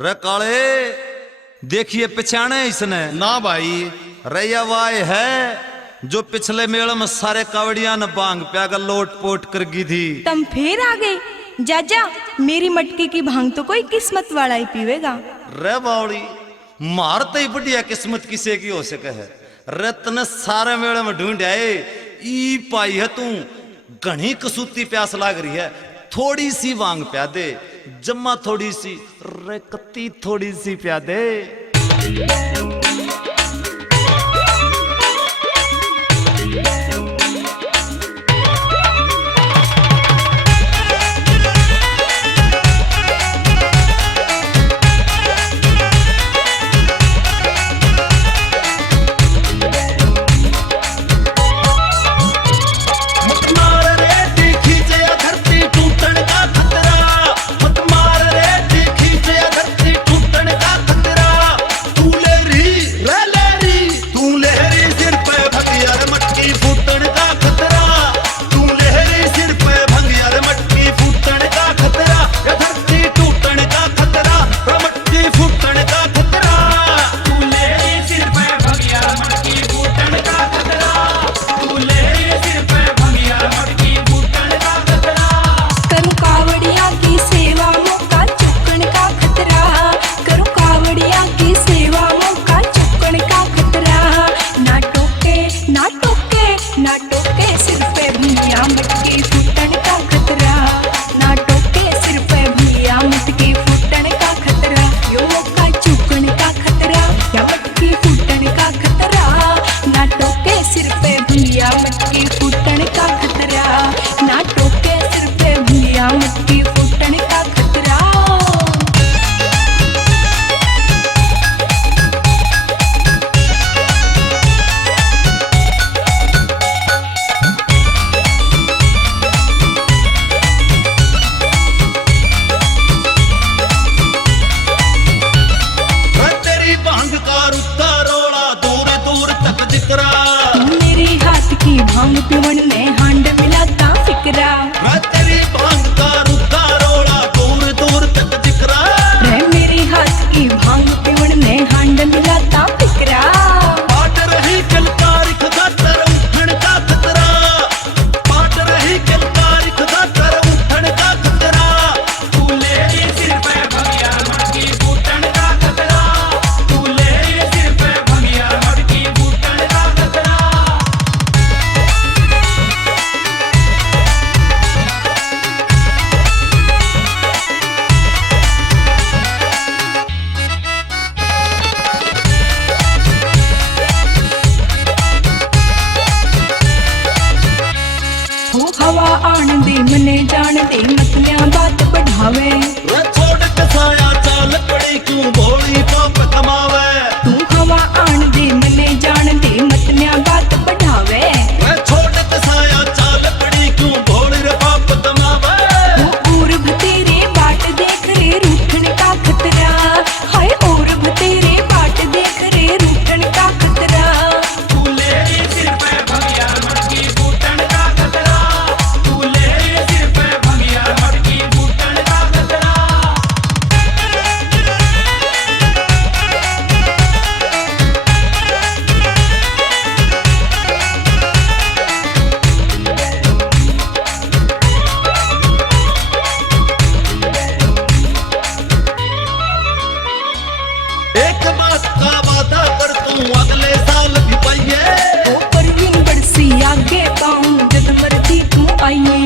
रे काले देखिए पहचाने इसने ना भाई। रैया वाय है जो पिछले मेल में सारे कावड़िया ने भांग प्यागा लोट पोट कर गई थी। तुम फिर आ गए। जाजा मेरी मटके की भांग तो कोई किस्मत वाला ही पीवेगा। रे बावड़ी मारते ही बढ़िया किस्मत किसे की हो सके है। रे तने सारे मेले में ढूंढ आए ई पाई है तू घनी कसूती प्यास लाग रही है थोड़ी सी भांग प्या दे जम्मा थोड़ी सी रे कत्ती थोड़ी सी प्या दे। मेरी हाथ की भांग पिवन में हांड मिलाता फिकरा मैं तेरी भांग का रुका रोड़ा दूर दूर तक जिकरा रे मेरी हाथ की भांग पिवन में हांड मिलाता फिकरा पाट रही कलकारी खुदा तर उठन का खतरा पाट रही कलकारी खुदा तर उठन का खतरा तू ले सिर पे भगिया मटकी फूटन का खतरा तू ले सिर पे भगिया मटकी फूटन का खतरा। हवा आन दे मने जान दे मतलियां बात बढ़ावे रे छोड़ के साया चाल पड़ी क्यों भोली पाप कमावे तू हवा आन दे मने जान दे मतलियां बात बढ़ावे रे छोड़ के साया चाल पड़ी क्यों भोली रे पाप कमावे और भतेरे बाट देख रे रूठन का खतरा हाय और भतेरे बाट देख रे रूठन का खतरा तू ले सिर पे भगिया मटकी फूटन का खतरा तू ले सिर पे भगिया मटकी फूटन का खतरा। एक बात का वादा कर तू अगले साल भी पाइए ओ परवीन बरसी आगे पाऊं जब मर्जी तू आइए